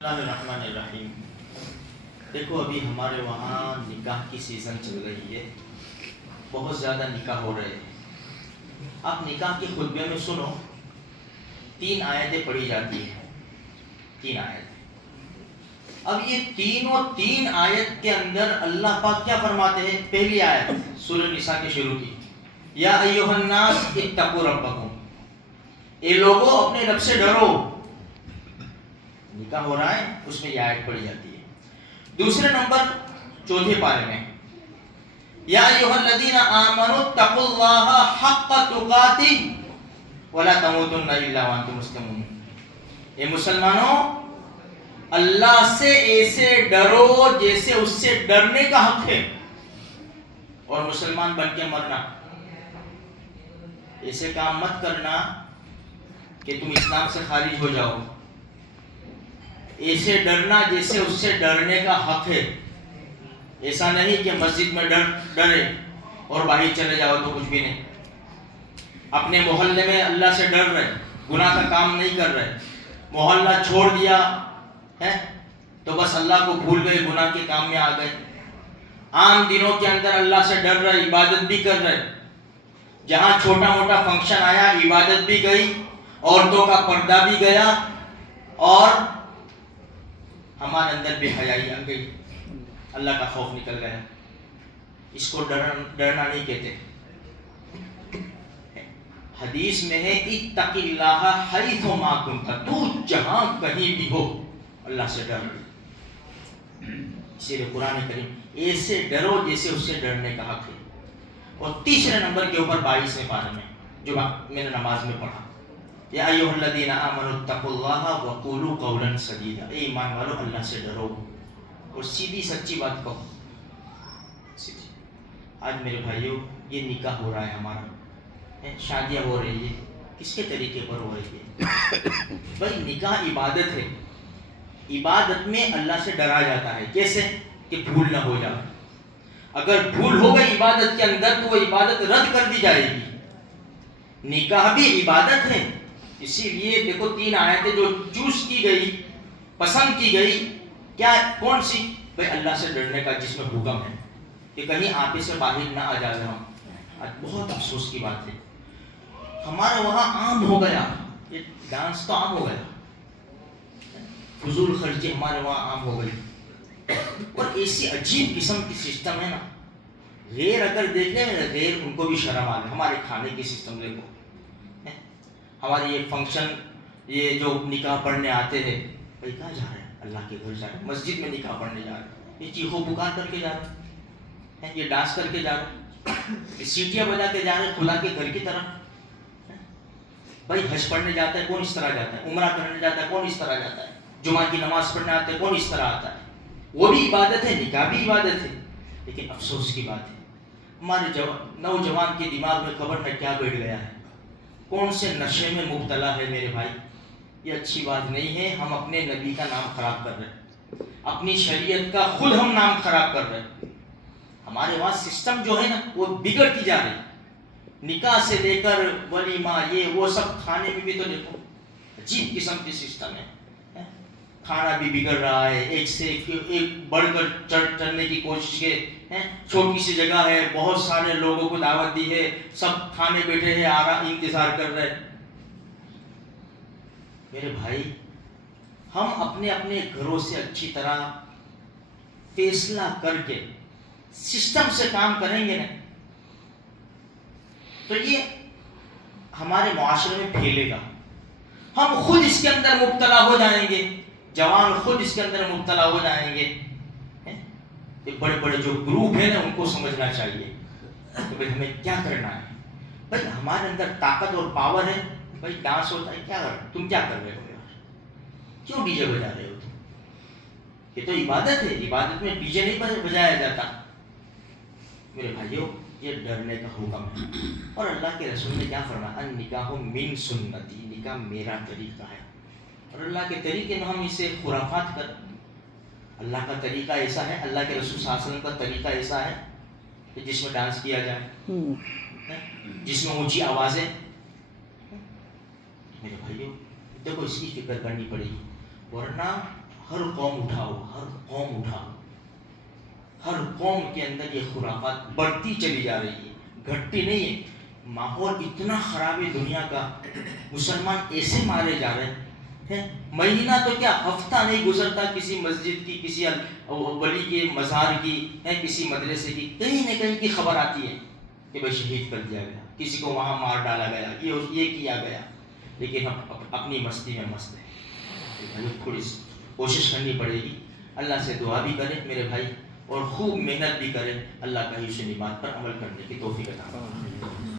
اللہ الرحمن الرحیم۔ دیکھو ابھی ہمارے وہاں نکاح کی سیزن چل رہی ہے، بہت زیادہ نکاح ہو رہے ہیں۔ آپ نکاح کے خطبے میں سنو، 3 آیتیں پڑھی جاتی ہیں، 3 آیت۔ اب یہ تین آیت کے اندر اللہ پاک کیا فرماتے ہیں؟ پہلی آیت سورہ نساء کے شروع کی، یا ایھا الناس اتقوا ربکم، اے لوگو اپنے رب سے ڈرو۔ نکاح ہو رہا ہے، اس میں یہ آیت پڑھی جاتی ہے۔ دوسرے نمبر 4 پارے میں، یا ایھا الذین آمنوا اتقوا اللہ حق تقاتہ ولا تموتن الا وانتم مسلمون، اے مسلمانوں اللہ سے ایسے ڈرو جیسے اس سے ڈرنے کا حق ہے، اور مسلمان بن کے مرنا۔ ایسے کام مت کرنا کہ تم اسلام سے خارج ہو جاؤ، ایسے ڈرنا جیسے اس سے ڈرنے کا حق ہے۔ ایسا نہیں کہ مسجد میں ڈرے اور باہر چلے جاؤ تو کچھ بھی نہیں۔ اپنے محلے میں اللہ سے ڈر رہے، گناہ کا کام نہیں کر رہے، محلہ چھوڑ دیا ہے تو بس اللہ کو بھول گئے، گناہ کے کام میں آ گئے۔ عام دنوں کے اندر اللہ سے ڈر رہے، عبادت بھی کر رہے، جہاں چھوٹا موٹا فنکشن آیا عبادت بھی گئی، عورتوں کا پردہ بھی گیا، اور ہمارے اندر بے حیائی آ گئی، اللہ کا خوف نکل گیا۔ اس کو ڈرنا نہیں کہتے۔ حدیث میں ہے اتق اللہ حیث ما کنت، تو جہاں کہیں بھی ہو اللہ سے ڈر۔ اسی لیے قرآن کریم ایسے ڈرو جیسے اس سے ڈرنے کا حق ہے۔ اور تیسرے نمبر کے اوپر 22ویں پارے میں جو میں نے نماز میں پڑھا، یا ایھا الذین آمنوا اتقوا اللہ وقولوا قولا سدیدا، اے ایمان والو اللہ سے ڈرو اور سیدھی سچی بات کہو۔ آج میرے بھائیوں یہ نکاح ہو رہا ہے ہمارا، شادیاں ہو رہی ہے، کس کے طریقے پر ہو رہی ہے؟ بھائی نکاح عبادت ہے، عبادت میں اللہ سے ڈرا جاتا ہے۔ کیسے؟ کہ بھول نہ ہو جائے۔ اگر بھول ہو گئی عبادت کے اندر تو وہ عبادت رد کر دی جائے گی۔ نکاح بھی عبادت ہے، اسی لیے دیکھو 3 آیتیں جو چوز کی گئی، پسند کی گئی، کیا کون سی؟ بھائی اللہ سے ڈرنے کا جس میں حکم ہے کہ کہیں آپے سے باہر نہ آ جائے ہم۔ آج بہت افسوس کی بات ہے، ہمارے وہاں عام ہو گیا، یہ ڈانس تو عام ہو گیا، فضول خرچی ہمارے وہاں عام ہو گئی، اور ایسی عجیب قسم کی سسٹم ہے نا، غیر اگر دیکھنے میں غیر ان کو بھی شرم آ گئی۔ ہمارے کھانے کی سسٹم دیکھو، ہمارے یہ فنکشن، یہ جو نکاح پڑھنے آتے ہیں، بھائی کہاں جا رہے ہیں؟ اللہ کے گھر جا رہے ہیں، مسجد میں نکاح پڑھنے جا رہے ہیں، یہ چیخو پکار کر کے جا رہے ہیں، یہ ڈانس کر کے جا رہے ہیں، یہ سیٹیاں بجا کے جا رہے ہیں خدا کے گھر کی طرف۔ بھائی حج پڑھنے جاتا ہے کون اس طرح جاتا ہے، عمرہ کرنے جاتا ہے کون اس طرح جاتا ہے، جمعہ کی نماز پڑھنے آتا ہے کون اس طرح آتا ہے۔ وہ بھی عبادت ہے، نکاح بھی عبادت ہے، لیکن افسوس کی بات ہے ہمارے نوجوان کے دماغ میں خبر نہ کیا بیٹھ گیا ہے، کون سے نشے میں مبتلا ہے۔ میرے بھائی یہ اچھی بات نہیں ہے، ہم اپنے نبی کا نام خراب کر رہے ہیں، اپنی شریعت کا خود ہم نام خراب کر رہے ہیں۔ ہمارے وہاں سسٹم جو ہے نا وہ بگڑتی جا رہی ہے، نکاح سے لے کر ولیمہ یہ وہ سب، کھانے میں بھی تو دیکھو عجیب قسم کی سسٹم ہے، کھانا بھی بگڑ رہا ہے، ایک سے ایک بڑھ کر چڑھنے کی کوشش ہے۔ چھوٹی سی جگہ ہے، بہت سارے لوگوں کو دعوت دی ہے، سب کھانے بیٹھے ہیں، آرام انتظار کر رہے ہیں۔ میرے بھائی ہم اپنے اپنے گھروں سے اچھی طرح فیصلہ کر کے سسٹم سے کام کریں گے نا تو یہ ہمارے معاشرے میں پھیلے گا، ہم خود اس کے اندر مبتلا ہو جائیں گے، جوان خود اس کے اندر مبتلا ہو جائیں گے۔ یہ بڑے بڑے جو گروپ ہیں نا ان کو سمجھنا چاہیے کہ بھائی ہمیں کیا کرنا ہے۔ بھائی ہمارے اندر طاقت اور پاور ہے، بھائی ڈانس ہوتا ہے، کیا تم کیا کر رہے ہو یار، کیوں ڈی جے بجا رہے ہو تم؟ یہ تو عبادت ہے، عبادت میں ڈی جے نہیں بجایا جاتا۔ میرے بھائیوں یہ ڈرنے کا حکم ہے، اور اللہ کے رسول نے کیا فرمایا؟ النکاح من سنتی، نکاح میرا طریقہ ہے، اور اللہ کے طریقے میں ہم اسے خرافات کر، اللہ کا طریقہ ایسا ہے، اللہ کے رسول صلی اللہ علیہ وسلم کا طریقہ ایسا ہے کہ جس میں ڈانس کیا جائے، جس میں اونچی آوازیں۔ میرے بھائیوں دیکھو اس کی فکر کرنی پڑے گی، ورنہ ہر قوم اٹھاؤ، ہر قوم اٹھاؤ، ہر قوم کے اندر یہ خرافات بڑھتی چلی جا رہی ہے، گھٹتی نہیں ہے۔ ماحول اتنا خراب ہے دنیا کا، مسلمان ایسے مارے جا رہے ہیں، مہینہ تو کیا ہفتہ نہیں گزرتا کسی مسجد کی، کسی ولی کے مزار کی، کسی مدرسے کی کہیں نہ کہیں کی خبر آتی ہے کہ بھائی شہید کر دیا گیا، کسی کو وہاں مار ڈالا گیا، یہ کیا گیا، لیکن ہم اپنی مستی میں مست ہیں۔ ہمیں تھوڑی کوشش کرنی پڑے گی، اللہ سے دعا بھی کریں میرے بھائی، اور خوب محنت بھی کریں، اللہ کا حسن بات پر عمل کرنے کی توفیق عطا فرمائے۔